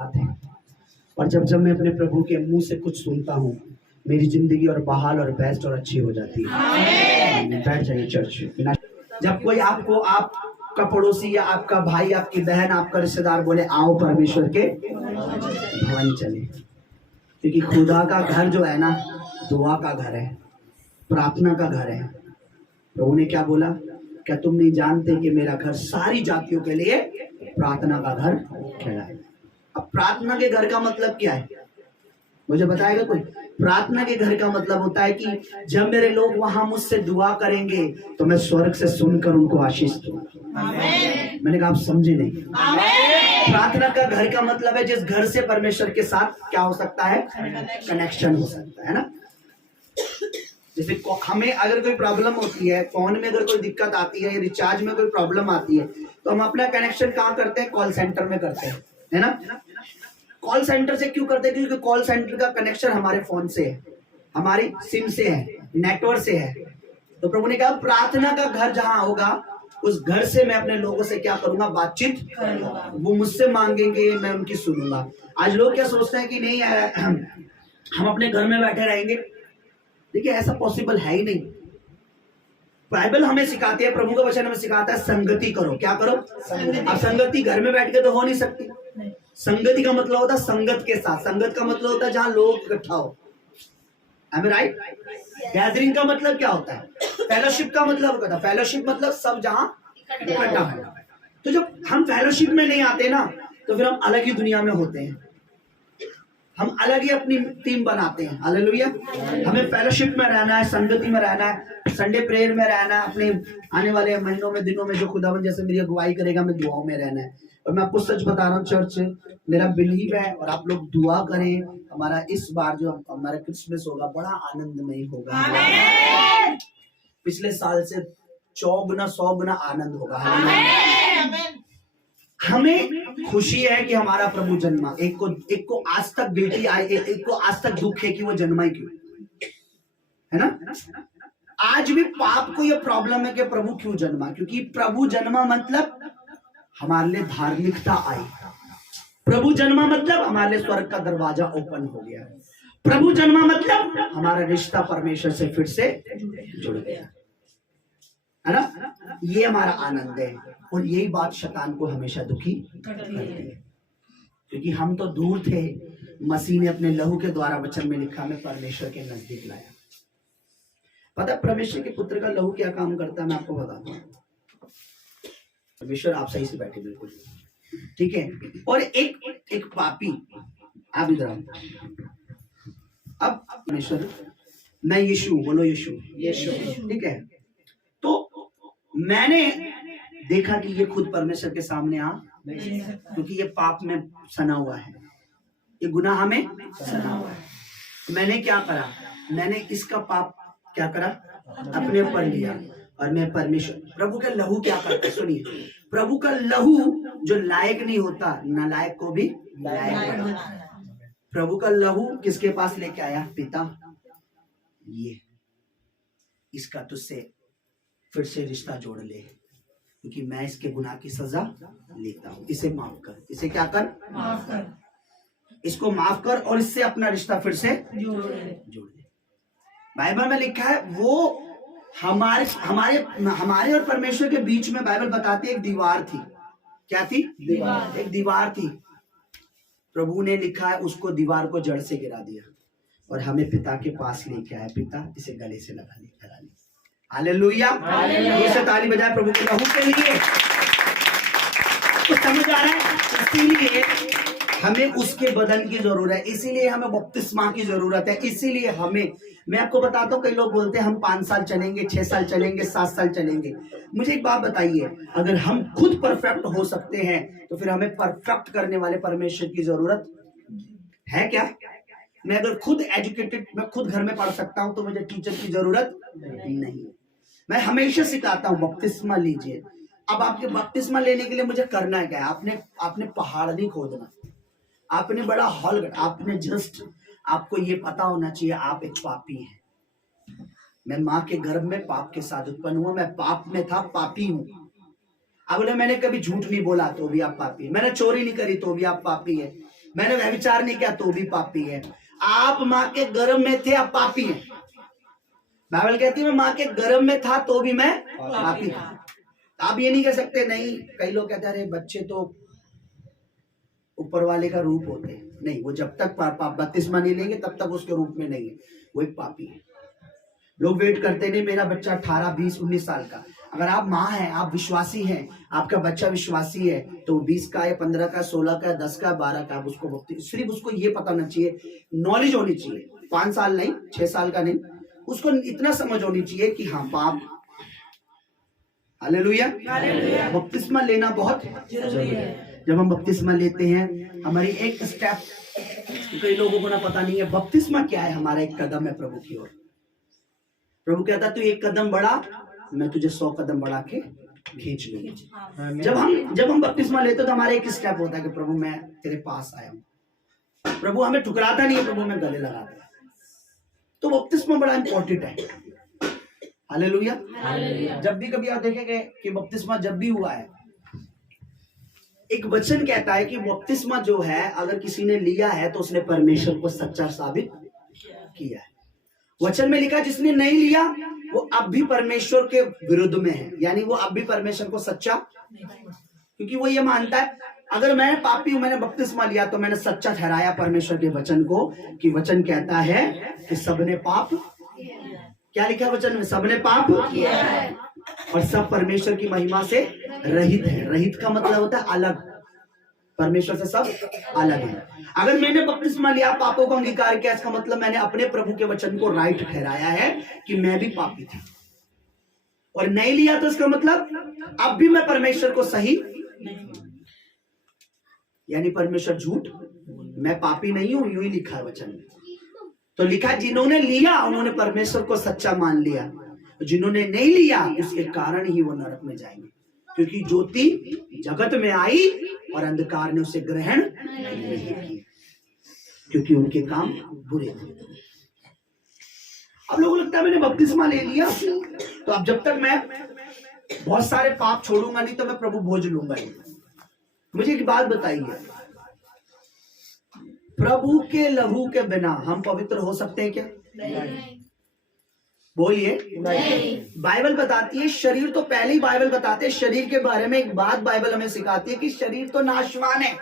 आते हैं। और जब जब मैं अपने प्रभु के मुंह से कुछ सुनता हूँ, मेरी जिंदगी और बहाल और बेस्ट और अच्छी हो जाती है। बैठ जाइए चर्च। जब कोई आपको आपका पड़ोसी या आपका भाई, आपकी बहन, आपका रिश्तेदार बोले आओ परमेश्वर के भवन चले, क्योंकि खुदा का घर जो है ना, दुआ का घर है, प्रार्थना का घर है। प्रभु ने क्या बोला? क्या तुम नहीं जानते कि मेरा घर सारी जातियों के लिए प्रार्थना का घर कहलाए? अब प्रार्थना के घर का मतलब क्या है, मुझे बताएगा कोई? प्रार्थना के घर का मतलब होता है कि जब मेरे लोग वहां मुझसे दुआ करेंगे तो मैं स्वर्ग से सुनकर उनको आशीष दूंगा। मैंने कहा आप समझे नहीं। प्रार्थना का घर का मतलब है जिस घर से परमेश्वर के साथ क्या हो सकता है, कनेक्शन हो सकता है ना। जैसे हमें अगर कोई प्रॉब्लम होती है, फोन में अगर कोई दिक्कत आती है, रिचार्ज में कोई प्रॉब्लम आती है, तो हम अपना कनेक्शन कहाँ करते हैं? कॉल सेंटर में करते हैं, है ना। कॉल सेंटर से क्यों करते हैं? क्योंकि कॉल सेंटर का कनेक्शन हमारे फोन से है, हमारी सिम से है, नेटवर्क से है। तो प्रभु ने कहा प्रार्थना का घर जहां होगा, उस घर से मैं अपने लोगों से क्या करूंगा? बातचीत करूंगा। वो मुझसे मांगेंगे, मैं उनकी सुनूंगा। आज लोग क्या सोचते हैं कि नहीं हम अपने घर में बैठे रहेंगे। देखिए ऐसा पॉसिबल है ही नहीं। बाइबल हमें सिखाती है, प्रभु का वचन हमें सिखाता है संगति करो। क्या करो? अब संगति घर में बैठ के तो हो नहीं सकती। संगति का मतलब होता है संगत के साथ। संगत का मतलब होता है जहां लोग इकट्ठा हो। Am I right? गैदरिंग का मतलब क्या होता है? फेलोशिप का मतलब होता है, फेलोशिप मतलब सब जहां इकट्ठा है। तो जब हम फेलोशिप में नहीं आते ना, तो फिर हम अलग ही दुनिया में होते हैं, हम अलग ही अपनी टीम बनाते हैं। हालेलुया। हमें फेलोशिप में रहना है, संगति में रहना है, संडे प्रेयर में रहना है, अपने आने वाले महीनों में, दिनों में जो खुदावन जैसे मेरी अगुवाई करेगा, मैं दुआओं में रहना है। और मैं आपको सच बता रहा हूँ चर्च, मेरा बिलीव है और आप लोग दुआ करें, हमारा इस बार जो हमारा क्रिसमस होगा बड़ा आनंदमय होगा। पिछले साल से 100 गुना 100 गुना आनंद होगा। हमें खुशी है कि हमारा प्रभु जन्मा। एक को आज तक गिल्टी आई, एक को आज तक दुख है कि वो जन्मा ही क्यों, है ना। आज भी पाप को यह प्रॉब्लम है कि प्रभु क्यों जन्मा, क्योंकि प्रभु जन्मा मतलब हमारे लिए धार्मिकता आई। प्रभु जन्मा मतलब हमारे लिए स्वर्ग का दरवाजा ओपन हो गया। प्रभु जन्मा मतलब हमारा रिश्ता परमेश्वर से फिर से जुड़ गया, है ना। ये हमारा आनंद है। और यही बात शैतान को हमेशा दुखी करती है, क्योंकि हम तो दूर थे, मसीह ने अपने लहू के द्वारा वचन में लिखा, मैं परमेश्वर के नजदीक लाया। पता परमेश्वर के पुत्र का लहू क्या काम करता है, मैं आपको बताता हूँ। परमेश्वर आप सही से बैठे, बिल्कुल ठीक है। और एक पापी, आप इधर अब परमेश्वर, मैं यीशु, बोलो यीशु, ठीक है। तो मैंने देखा कि ये खुद परमेश्वर के सामने आ नहीं सकता, क्योंकि ये पाप में सना हुआ है, ये गुनाह में सना हुआ है। मैंने क्या करा? मैंने इसका पाप क्या करा? अपने ऊपर लिया। और मैं परमेश्वर, प्रभु का लहू क्या करता है? सुनिए, प्रभु का लहू जो लायक नहीं होता, नालायक को भी लायक बनाता है। प्रभु का लहू किसके पास लेके आया? पिता, ये इसका तुझसे फिर से रिश्ता जोड़ ले, क्योंकि मैं इसके गुनाह की सजा लेता हूं। इसे माफ कर, इसे क्या कर? माफ कर, इसको माफ कर और इससे अपना रिश्ता फिर से जोड़ ले। बाइबल में लिखा है वो हमारे और परमेश्वर के बीच में, बाइबल बताती है एक दीवार थी। क्या थी? दीवार। एक दीवार थी। प्रभु ने लिखा है उसको, दीवार को जड़ से गिरा दिया और हमें पिता के पास लेके आया। पिता इसे गले से लगा ली। हालेलुया। हालेलुया। ताली बजाए प्रभु के लहू के लिए। तो समझ आ रहा है, इसीलिए हमें उसके बदन की जरूरत है, इसीलिए हमें बपतिस्मा की जरूरत है, इसीलिए हमें, मैं आपको बताता हूँ, कई लोग बोलते हैं हम 5 साल चलेंगे, 6 साल चलेंगे, 7 साल चलेंगे। मुझे एक बात बताइए, अगर हम खुद परफेक्ट हो सकते हैं तो फिर हमें परफेक्ट करने वाले परमेश्वर की जरूरत है क्या? मैं अगर खुद एजुकेटेड, मैं खुद घर में पढ़ सकता हूं, तो मुझे टीचर की जरूरत नहीं। मैं हमेशा सिखाता हूं बपतिस्मा लीजिए। अब आपके बपतिस्मा लेने के लिए मुझे करना है क्या? आपने पहाड़ नहीं खोदना, आपने बड़ा हॉल, आपने जस्ट, आपको ये पता होना चाहिए आप एक पापी हैं। मैं माँ के गर्भ में पाप के साथ उत्पन्न हुआ, मैं पाप में था, पापी हूं। अब बोले मैंने कभी झूठ नहीं बोला तो भी आप पापी है, मैंने चोरी नहीं करी तो भी आप पापी है, मैंने व्यभिचार नहीं किया तो भी पापी है। आप माँ के गर्भ में थे, आप पापी हैं। बाइबल कहती है मैं माँ के गर्भ में था तो भी मैं पापी था। आप ये नहीं कह सकते नहीं। कई लोग कहते हैं अरे बच्चे तो ऊपर वाले का रूप होते हैं। नहीं, वो जब तक बपतिस्मा नहीं लेंगे तब तक उसके रूप में नहीं है, वो एक पापी है। लोग वेट करते नहीं मेरा बच्चा 18, 20, 19 साल का। अगर आप माँ हैं, आप विश्वासी हैं, आपका बच्चा विश्वासी है, तो 20 का या 15 का, 16 का, 10 का, 12 का, आप उसको सिर्फ उसको ये पता होना चाहिए, नॉलेज होनी चाहिए। 5 साल नहीं, 6 साल का नहीं, उसको इतना समझ होनी चाहिए कि हाँ पाप। हालेलुया। बपतिस्मा लेना बहुत जरूरी है। जब हम बपतिस्मा लेते हैं, हमारी एक स्टेप, कई लोगों को ना पता नहीं है बपतिस्मा क्या है। हमारा एक कदम है प्रभु की ओर। प्रभु कहता तू एक कदम बढ़ा, मैं तुझे 100 कदम बढ़ा के खींच लूंगा। जब हम बपतिस्मा लेते तो हमारा एक स्टेप होता है कि प्रभु मैं तेरे पास आया हूं। प्रभु हमें ठुकराता नहीं है, प्रभु हमें गले लगाता है। तो बपतिस्मा बड़ा इंपॉर्टेंट है। हालेलुया। जब भी कभी आप देखेंगे कि बपतिस्मा जब भी हुआ है, एक वचन कहता है कि बपतिस्मा जो है अगर किसी ने लिया है तो उसने परमेश्वर को सच्चा साबित किया है। वचन में लिखा जिसने नहीं लिया वो अब भी परमेश्वर के विरुद्ध में है, यानी वो अब भी परमेश्वर को सच्चा, क्योंकि वो ये मानता है अगर मैं पापी हूं, मैंने बपतिस्मा लिया तो मैंने सच्चा ठहराया परमेश्वर के वचन को, कि वचन कहता है कि सबने पाप, क्या लिखा है वचन में, सबने पाप किया है और सब परमेश्वर की महिमा से रहित है। रहित का मतलब होता है अलग, परमेश्वर से सब अलग है। अगर मैंने बपतिस्मा लिया, पापों को अंगीकार किया, इसका मतलब मैंने अपने प्रभु के वचन को राइट ठहराया है कि मैं भी पापी था। और नहीं लिया तो इसका मतलब अब भी मैं परमेश्वर को सही, यानी परमेश्वर झूठ, मैं पापी नहीं हूं, यूं ही लिखा है वचन में। तो लिखा जिन्होंने लिया उन्होंने परमेश्वर को सच्चा मान लिया, जिन्होंने नहीं लिया उसके कारण ही वो नरक में जाएंगे, क्योंकि ज्योति जगत में आई और अंधकार ने उसे ग्रहण नहीं किया, क्योंकि उनके काम बुरे थे। अब लोगों को लगता है मैंने बपतिस्मा ले लिया तो अब जब तक मैं बहुत सारे पाप छोड़ूंगा नहीं तो मैं प्रभु भोज लूंगा नहीं। मुझे एक बात बताइए, प्रभु के लहू के बिना हम पवित्र हो सकते हैं क्या? नहीं। बोलिए नहीं। बाइबल बताती है, शरीर तो पहले ही बाइबल बताते हैं, शरीर के बारे में एक बात बाइबल हमें सिखाती है कि शरीर तो नाशवान है।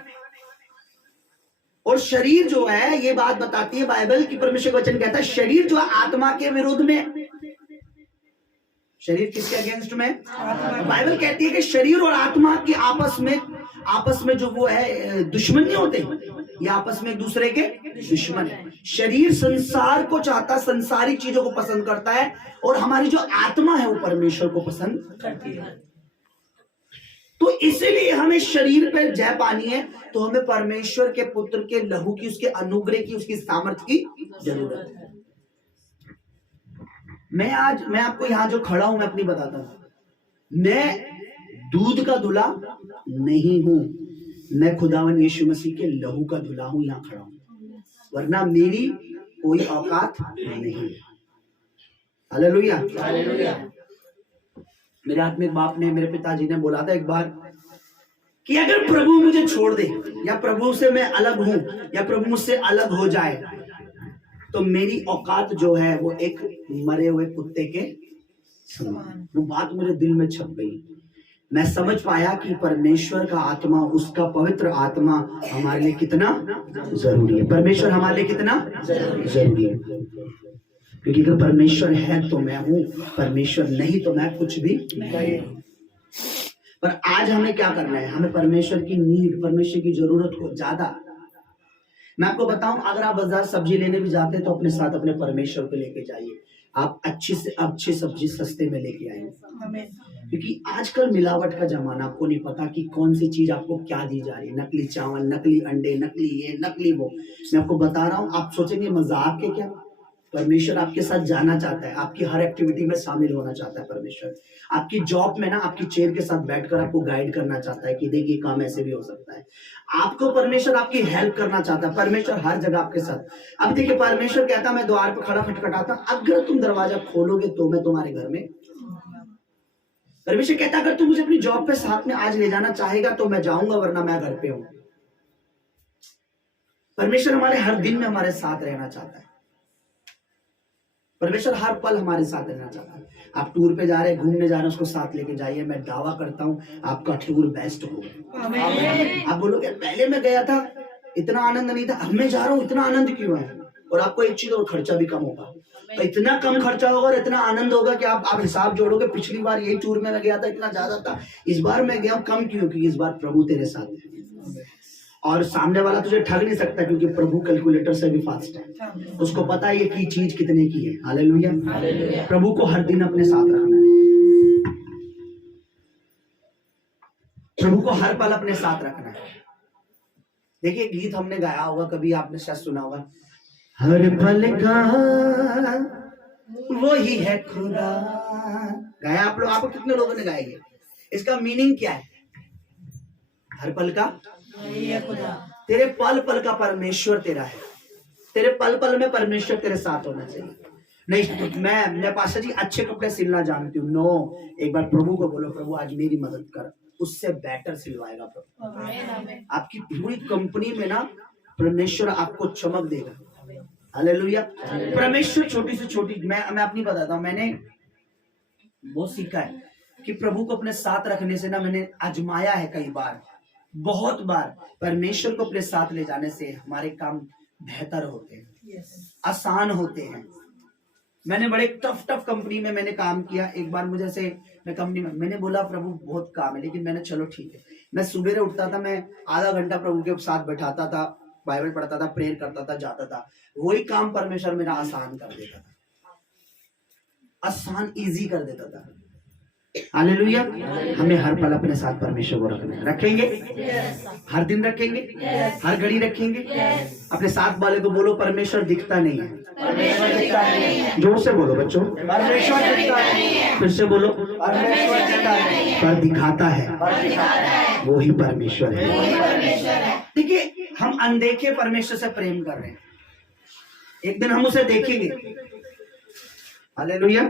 और शरीर जो है, ये बात बताती है बाइबल की, परमेश्वर का वचन कहता है शरीर जो है आत्मा के विरुद्ध में। शरीर किसके अगेंस्ट में? बाइबल कहती है कि शरीर और आत्मा के आपस में जो वो है दुश्मन नहीं होते, ये आपस में एक दूसरे के दुश्मन है। शरीर संसार को चाहता, संसारिक चीजों को पसंद करता है, और हमारी जो आत्मा है वो परमेश्वर को पसंद करती है। तो इसीलिए हमें शरीर पर जय पानी है तो हमें परमेश्वर के पुत्र के लहू की, उसके अनुग्रह की, उसकी सामर्थ्य की जरूरत है। मैं आपको यहां जो खड़ा हूं मैं अपनी बताता हूं, मैं दूध का दूल्हा नहीं हूं, मैं खुदावन यीशु मसीह के लहू का दूल्हा हूं, यहां खड़ा हूं, वरना मेरी कोई औकात नहीं है। हालेलुया। मेरे हाथ में बाप ने, मेरे पिताजी ने बोला था एक बार कि अगर प्रभु मुझे छोड़ दे, या प्रभु से मैं अलग हूं, या प्रभु मुझसे अलग हो जाए, तो मेरी औकात जो है वो एक मरे हुए कुत्ते के समान। वो बात मेरे दिल में छप गई। मैं समझ पाया कि परमेश्वर का आत्मा, उसका पवित्र आत्मा हमारे लिए कितना जरूरी है। परमेश्वर हमारे लिए कितना जरूरी है, क्योंकि अगर परमेश्वर है तो मैं हूं, परमेश्वर नहीं तो मैं कुछ भी नहीं। पर आज हमें क्या करना है? हमें परमेश्वर की नीड, परमेश्वर की जरूरत को ज्यादा। मैं आपको बताऊं, अगर आप बाजार सब्जी लेने भी जाते हैं तो अपने साथ अपने परमेश्वर को लेके जाइए। आप अच्छी से अच्छी सब्जी सस्ते में लेके आएंगे, क्योंकि आजकल मिलावट का जमाना, आपको नहीं पता कि कौन सी चीज आपको क्या दी जा रही है। नकली चावल, नकली अंडे, नकली ये, नकली वो। मैं आपको बता रहा हूँ, आप सोचेंगे मजाक है क्या? परमेश्वर आपके साथ जाना चाहता है, आपकी हर एक्टिविटी में शामिल होना चाहता है। परमेश्वर आपकी जॉब में ना, आपकी चेयर के साथ बैठकर आपको गाइड करना चाहता है कि देखिए काम ऐसे भी हो सकता है। आपको परमेश्वर आपकी हेल्प करना चाहता है। परमेश्वर हर जगह आपके साथ। अब देखिए, परमेश्वर कहता मैं द्वार पर खड़ा खटखटाता, अगर तुम दरवाजा खोलोगे तो मैं तुम्हारे घर में। परमेश्वर कहता अगर तुम मुझे अपनी जॉब पे साथ में आज ले जाना चाहेगा तो मैं जाऊंगा, वरना मैं घर पे हूं। परमेश्वर हमारे हर दिन में हमारे साथ रहना चाहता है। परमेश्वर हर पल हमारे साथ रहना चाहता है। आप टूर पे जा रहे हैं, घूमने जा रहे हैं, उसको साथ लेके जाइए। मैं दावा करता हूं आपका टूर बेस्ट होगा। आप बोलोगे पहले मैं गया था इतना आनंद नहीं था, अब मैं जा रहा हूँ इतना आनंद क्यों है? और आपको एक चीज और, खर्चा भी कम होगा। तो इतना कम खर्चा होगा और इतना आनंद होगा कि आप हिसाब जोड़ोगे, पिछली बार यही टूर में मैं गया था इतना ज्यादा था, इस बार मैं गया कम क्यों? क्योंकि इस बार प्रभु तेरे साथ है। और सामने वाला तुझे ठग नहीं सकता, क्योंकि प्रभु कैलकुलेटर से भी फास्ट है। उसको पता है ये की चीज कितने की है। हालेलुया। प्रभु को हर दिन अपने साथ रखना है। प्रभु को हर पल अपने साथ रखना है। देखिए गीत हमने गाया होगा, कभी आपने शायद सुना होगा, हर पल का वो ही है खुदा। गाया आप लोग? आपको कितने लोगों ने गाया ये? इसका मीनिंग क्या है? हर पल का खुदा, तेरे पल पल का परमेश्वर तेरा है। तेरे पल पल में परमेश्वर तेरे साथ होना चाहिए। नहीं तो मैं पास्टर जी अच्छे कपड़े सिलना जानती हूँ, नो, एक बार प्रभु को बोलो, प्रभु आज मेरी मदद कर, उससे बेटर सिलवाएगा प्रभु। आपकी पूरी कंपनी में ना परमेश्वर आपको चमक देगा। हालेलुया। परमेश्वर छोटी से छोटी, मैं अपनी बताता हूँ, मैंने वो सीखा है कि प्रभु को अपने साथ रखने से ना, मैंने आजमाया है कई बार, बहुत बार। परमेश्वर को अपने साथ ले जाने से हमारे काम बेहतर होते हैं, आसान होते हैं। मैंने बड़े टफ कंपनी में मैंने काम किया। एक बार मुझे से मैं कंपनी में, मैंने बोला प्रभु बहुत काम है, लेकिन मैंने चलो ठीक है। मैं सुबह उठता था, मैं आधा घंटा प्रभु के साथ बैठाता था, बाइबल पढ़ता था, प्रेयर करता था, जाता था। वही काम परमेश्वर मेरा आसान कर देता था, आसान इजी कर देता था। हालेलुया। हमें हर पल अपने साथ परमेश्वर को रखना है। रखेंगे? हर दिन रखेंगे? हर घड़ी रखेंगे? अपने साथ वाले को बोलो, परमेश्वर दिखता नहीं है। परमेश्वर दिखता नहीं है। जोर से बोलो बच्चों, परमेश्वर दिखता नहीं है। फिर से बोलो, परमेश्वर दिखता नहीं है, पर दिखाता है, वो ही परमेश्वर है। देखिए हम अनदेखे परमेश्वर से प्रेम कर रहे हैं, एक दिन हम उसे देखेंगे। हालेलुया।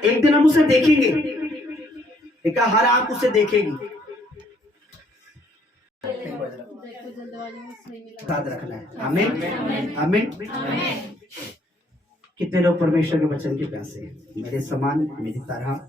एक दिन हम उसे देखेंगे, देखा हर आंख उसे देखेगी। याद रखना है। आमीन आमीन। कितने लोग परमेश्वर के वचन के प्यासे हैं? मेरे समान, मेरी तरह